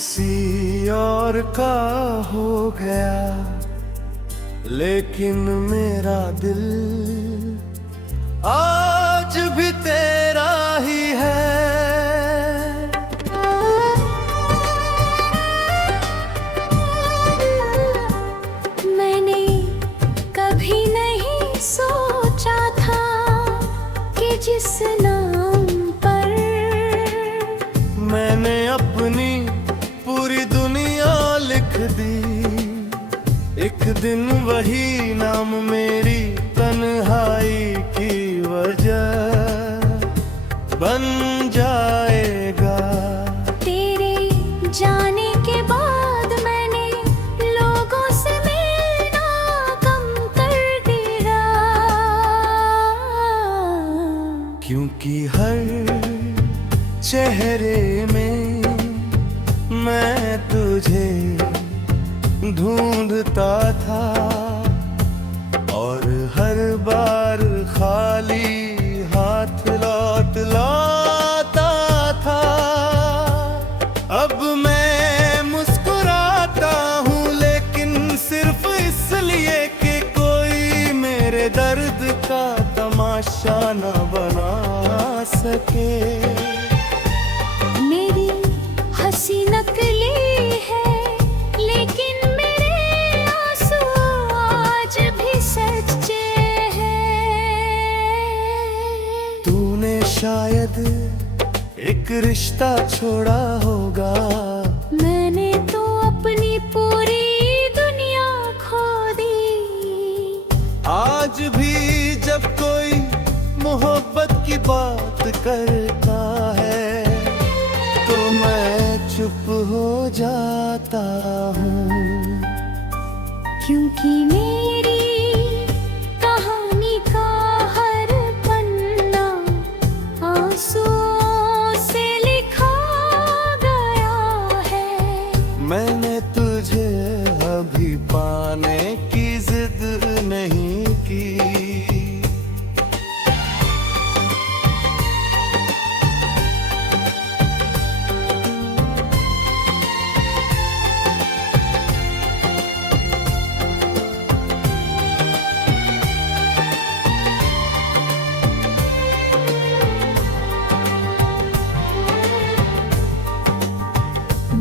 किसी और का हो गया, लेकिन मेरा दिल आज भी तेरा ही है। मैंने कभी नहीं सोचा था कि जिस नाम पर मैंने अपनी पूरी दुनिया लिख दी, एक दिन वही नाम मेरी तन्हाई की वजह बन जाएगा। तेरे जाने के बाद मैंने लोगों से मिलना कम कर दिया, क्योंकि हर चेहरे में मैं तुझे ढूंढता था, और हर बार खाली हाथ लौट लाता था। अब मैं मुस्कुराता हूँ, लेकिन सिर्फ इसलिए कि कोई मेरे दर्द का तमाशा न बना सके। मेरी हंसी नकली है, लेकिन मेरे आंसू आज भी सच्चे हैं। तूने शायद एक रिश्ता छोड़ा होगा, मैंने तो अपनी पूरी दुनिया खो दी। आज भी जब कोई मोहब्बत की बात करता है तो मैं चुप हो जाता हूँ, क्योंकि मेरी कहानी का हर पन्ना आंसुओं से लिखा गया है। मैंने तुझे अभी पाने की जिद नहीं की।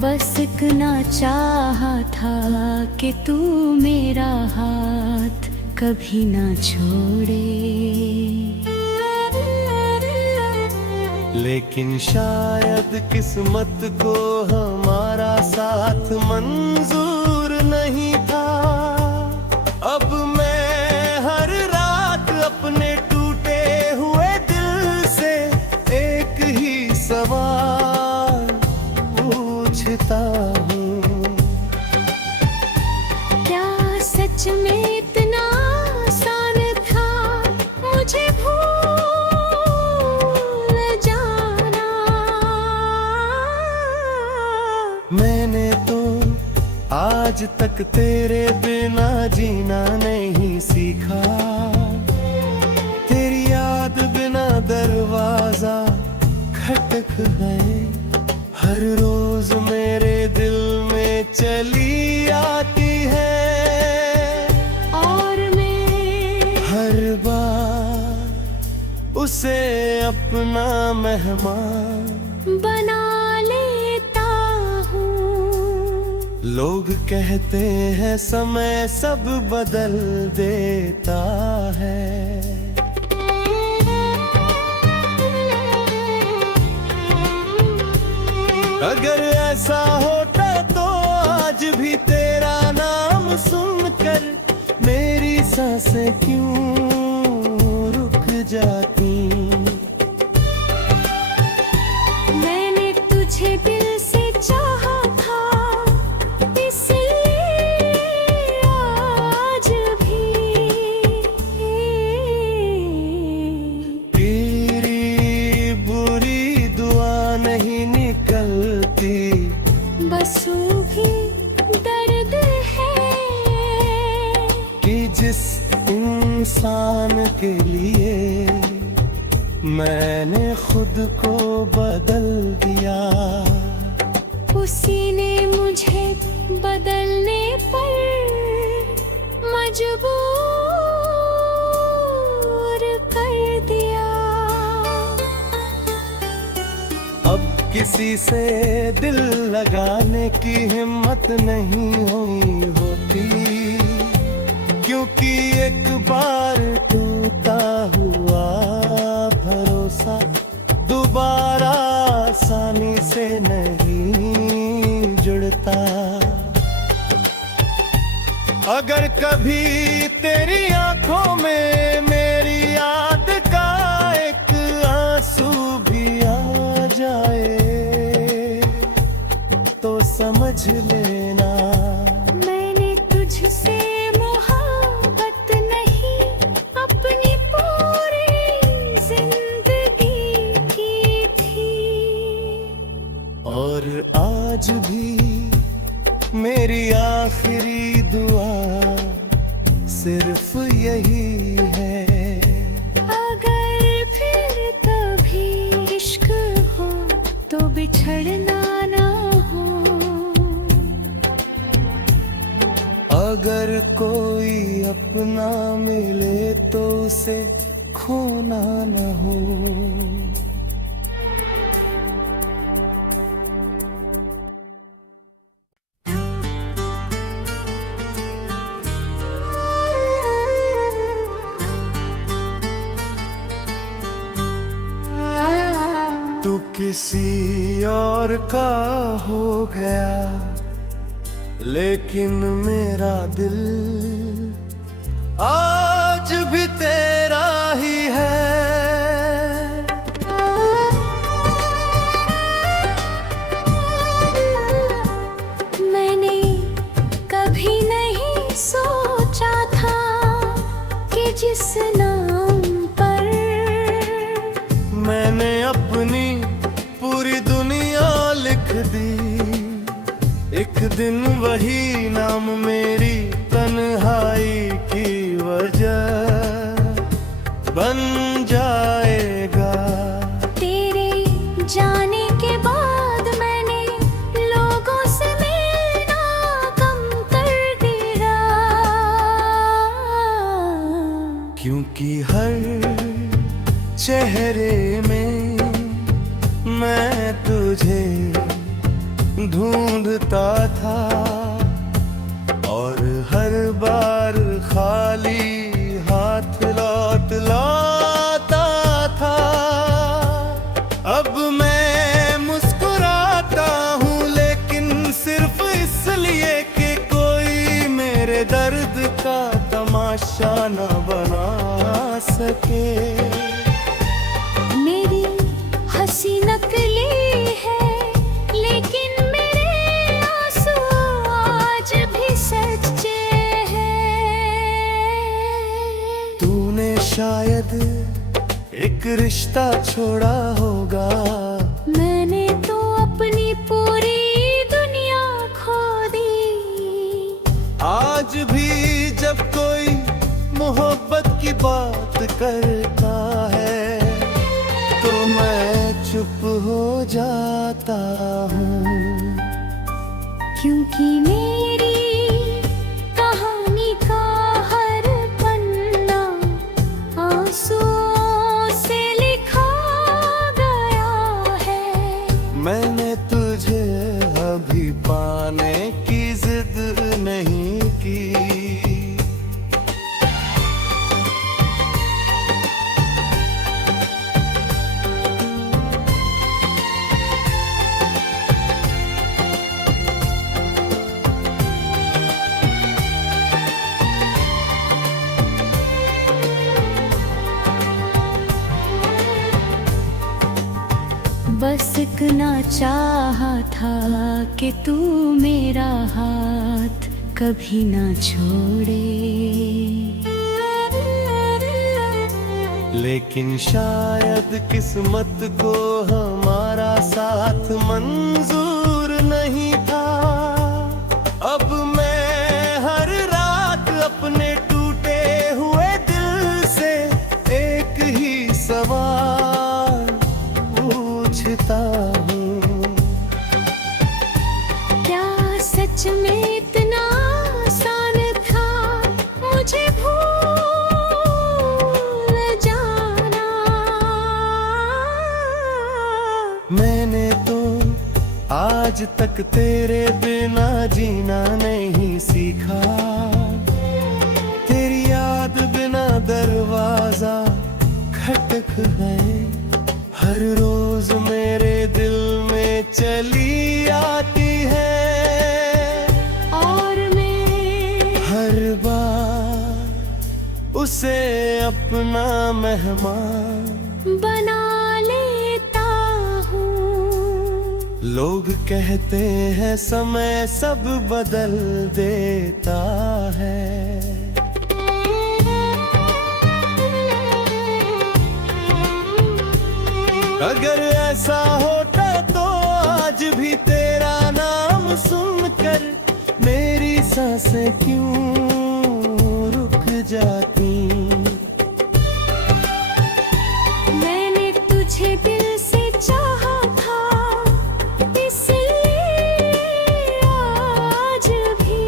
बस इतना चाहा था कि तू मेरा हाथ कभी ना छोड़े, लेकिन शायद किस्मत को हमारा साथ मंजूर नहीं था। अब मैं हर रात अपने टूटे हुए दिल से एक ही सवाल पूछता हूँ, क्या सच में इतना आसान था मुझे भूल जाना? मैंने तो आज तक तेरे बिना जीना नहीं सीखा। तेरी याद बिना दरवाजा खटक गए, हर रोज मेरे दिल में चली आती है, और मैं हर बार उसे अपना मेहमान बना लेता हूँ। लोग कहते हैं समय सब बदल देता है, अगर ऐसा होता तो आज भी तेरा नाम सुनकर मेरी सांसें क्यों रुक जाती। मैंने तुझे दिल से चाहा था, इसलिए आज भी तेरी बुरी दुआ नहीं निकलती, बस वो भी दर्द है कि जिस इंसान के लिए मैंने खुद को बदल दिया। उसी ने मुझे बदलने पर मजबूर कर दिया। अब किसी से दिल लगाने की हिम्मत नहीं हुई होती, क्योंकि एक बार टूटा हुआ भरोसा दोबारा आसानी से नहीं जुड़ता। अगर कभी तेरी आंखों में मेरी याद का एक आंसू भी आ जाए तो समझ लेना मैंने तुझसे मोहब्बत नहीं अपनी पूरी जिंदगी की थी। और आज भी मेरी आखिरी दुआ सिर्फ यही है, अगर फिर कभी इश्क हो तो बिछड़ना ना हो। अगर कोई अपना मिले तो उसे खोना न हो। तू किसी और का हो गया, लेकिन मेरा दिल आज भी तेरा ही है। मैंने कभी नहीं सोचा था कि जिस नाम पर मैंने अपनी पूरी दुनिया लिख दी, एक दिन वही नाम मेरी तन्हाई की वजह बन जाएगा। तेरे जाने के बाद मैंने लोगों से मिलना कम कर दिया, क्योंकि हर चेहरे में मैं तुझे ढूंढता था, और हर बार खाली हाथ लौट लाता था। अब मैं मुस्कुराता हूँ, लेकिन सिर्फ इसलिए कि कोई मेरे दर्द का तमाशा न बना सके। मेरी हंसी नकली है, लेकिन मेरे आंसू आज भी सच्चे हैं। तूने शायद एक रिश्ता छोड़ा होगा, मैंने तो अपनी पूरी दुनिया खो दी। आज भी जब कोई मोहब्बत की बात करता है तो मैं चुप हो जाता हूँ, क्योंकि मेरी कहानी का हर पन्ना आंसुओं से लिखा गया है। मैंने तुझे अभी पाने की जिद नहीं की। बस इतना चाहा था कि तू मेरा हाथ कभी ना छोड़े, लेकिन शायद किस्मत को हमारा साथ मंजूर नहीं था। अब मैं हर रात अपने टूटे हुए दिल से एक ही सवाल पूछता हूँ, आज तक तेरे बिना जीना नहीं सीखा। तेरी याद बिना दरवाजा खटक है, हर रोज मेरे दिल में चली आती है। और मैं हर बार उसे अपना मेहमान बना लेता हूँ। लोग कहते हैं समय सब बदल देता है। अगर ऐसा होता तो आज भी तेरा नाम सुनकर मेरी सांसें क्यों रुक जाती। मैंने तुझे दिल से चाहा था, इसलिए आज भी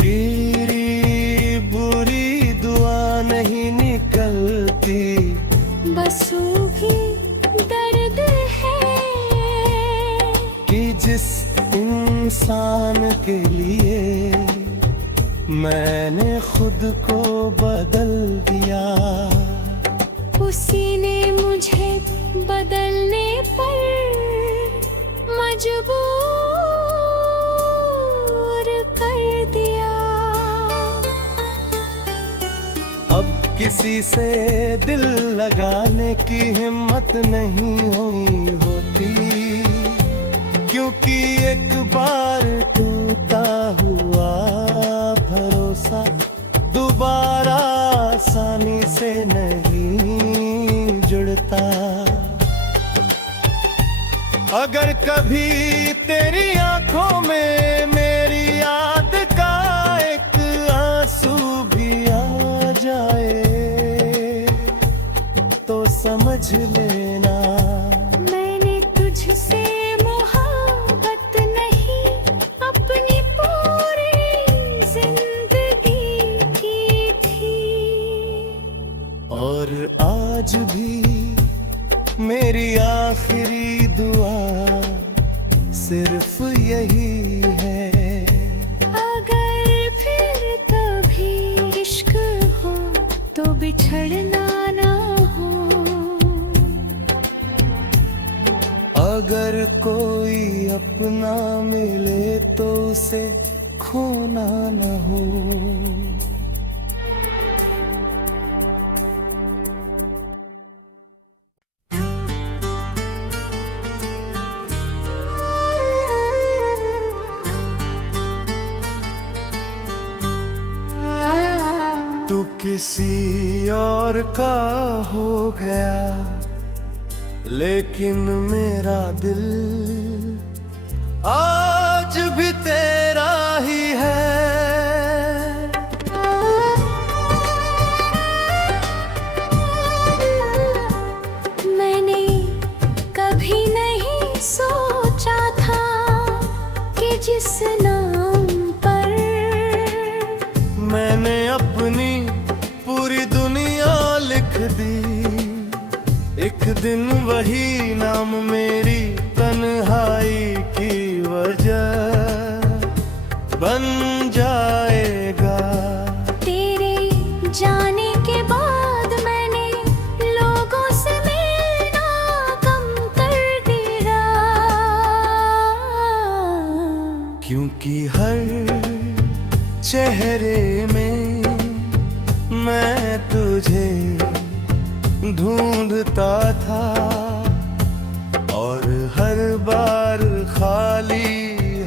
तेरी बुरी दुआ नहीं निकलती, बस वो भी दर्द है कि जिस इंसान के लिए मैंने खुद को बदल दिया, उसी ने मुझे बदलने पर मजबूर कर दिया। अब किसी से दिल लगाने की हिम्मत नहीं हुई होती, क्योंकि एक बार टूटा हुआ भरोसा दोबारा आसानी से नहीं जुड़ता। अगर कभी तेरी आंखों में मेरी याद का एक आंसू भी आ जाए तो समझ लेना मैंने तुझसे मोहब्बत नहीं, अपनी पूरी जिंदगी की थी। और आज भी मेरी आखिरी दुआ सिर्फ यही है। अगर फिर कभी इश्क हो तो बिछड़ना ना हो। अगर कोई अपना मिले तो उसे खोना न हो। तू किसी और का हो गया, लेकिन मेरा दिल आज भी तेरा ही है। मैंने कभी नहीं सोचा था कि जिस नाम पर मैंने अपनी पूरी दुनिया लिख दी, एक दिन वही नाम मेरी तन्हाई की वजह बन जाएगा। तेरे जाने के बाद मैंने लोगों से मिलना कम कर दिया, क्योंकि हर चेहरे में मैं तुझे ढूंढता था, और हर बार खाली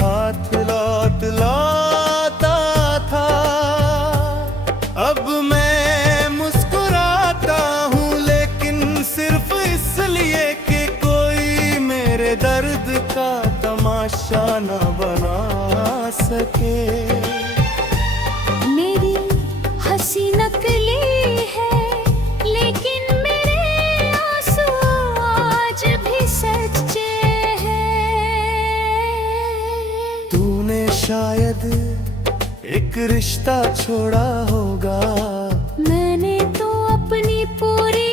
हाथ लौट लाता था। अब मैं मुस्कुराता हूँ, लेकिन सिर्फ इसलिए कि कोई मेरे दर्द का तमाशा न बना सके। मेरी हंसी नकली है, लेकिन मेरे आंसू आज भी सच्चे हैं। तूने शायद एक रिश्ता छोड़ा होगा, मैंने तो अपनी पूरी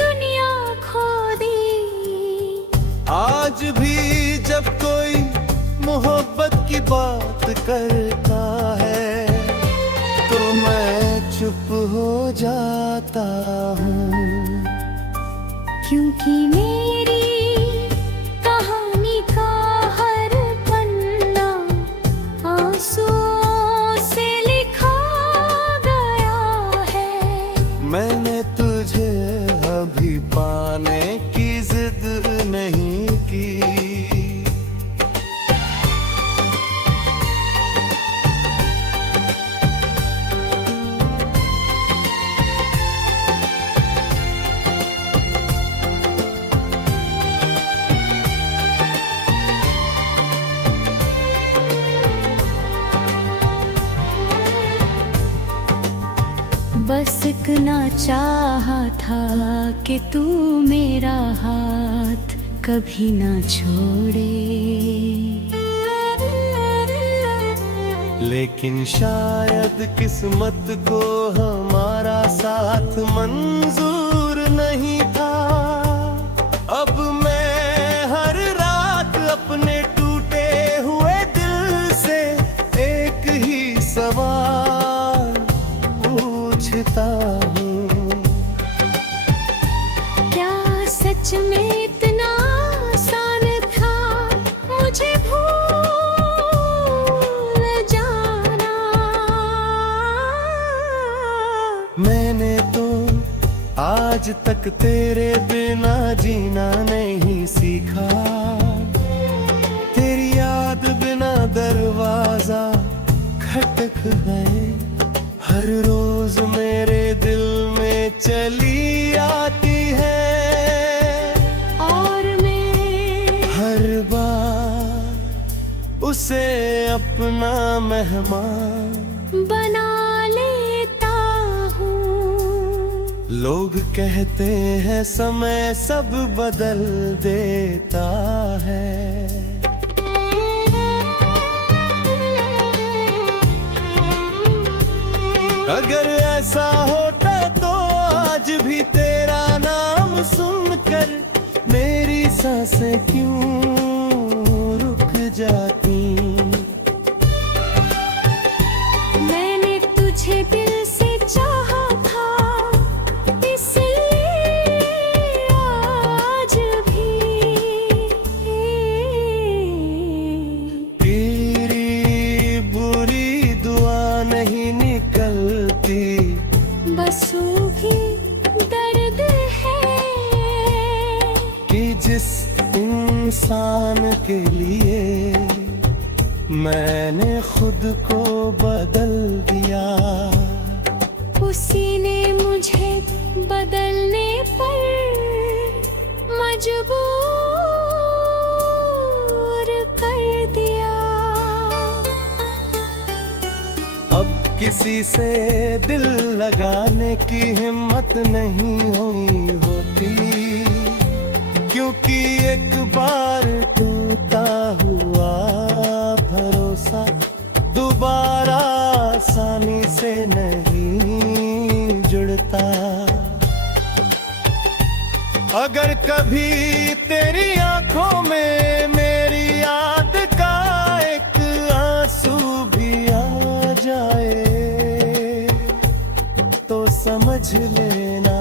दुनिया खो दी। आज भी जब कोई मोहब्बत की बात करता है तो मैं चुप हो जाता हूँ, क्योंकि मेरी कहानी का हर पन्ना आंसुओं से लिखा गया है। मैंने तुझे अभी पाने की जिद नहीं की, बस इतना चाहा था कि तू मेरा हाथ कभी ना छोड़े, लेकिन शायद किस्मत को हमारा साथ मंजूर नहीं था। अब मैं हर रात अपने टूटे हुए दिल से एक ही सवाल पूछता हूँ, क्या सच में इतना आसान था मुझे भूल जाना? मैंने तो आज तक तेरे बिना जीना नहीं सीखा, तेरी याद बिना दरवाजा खटक गए, हर रोज मेरे दिल में चली आती है, और मैं हर बार उसे अपना मेहमान बना लेता हूँ। लोग कहते हैं समय सब बदल देता है, अगर ऐसा होता तो आज भी तेरा नाम सुनकर मेरी सांसें क्यों रुक जाती। मैंने तुझे दिल से चाहा था, इसलिए आज भी तेरी बुरी दुआ नहीं निकलती, बस वो भी दर्द है कि जिस इंसान के लिए मैंने खुद को बदल दिया, उसी ने मुझे बदलने पर मजबूर कर दिया। अब किसी से दिल लगाने की हिम्मत नहीं हुई होती, क्योंकि एक बार टूटा हुआ भरोसा दोबारा आसानी से नहीं जुड़ता। अगर कभी तेरी आंखों में मेरी याद का एक आंसू भी आ जाए तो समझ लेना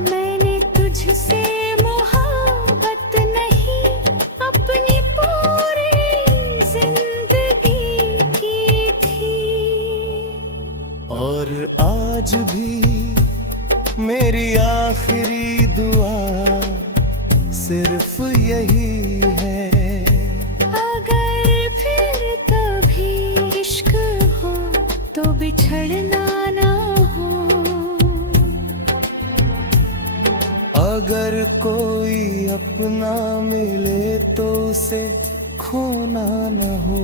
मैंने तुझसे मोहब्बत नहीं अपनी पूरी जिंदगी की थी। और आज भी मेरी आखिरी दुआ सिर्फ यही है, अगर फिर कभी इश्क हो तो बिछड़ना ना हो। अगर कोई अपना मिले तो उसे खोना न हो।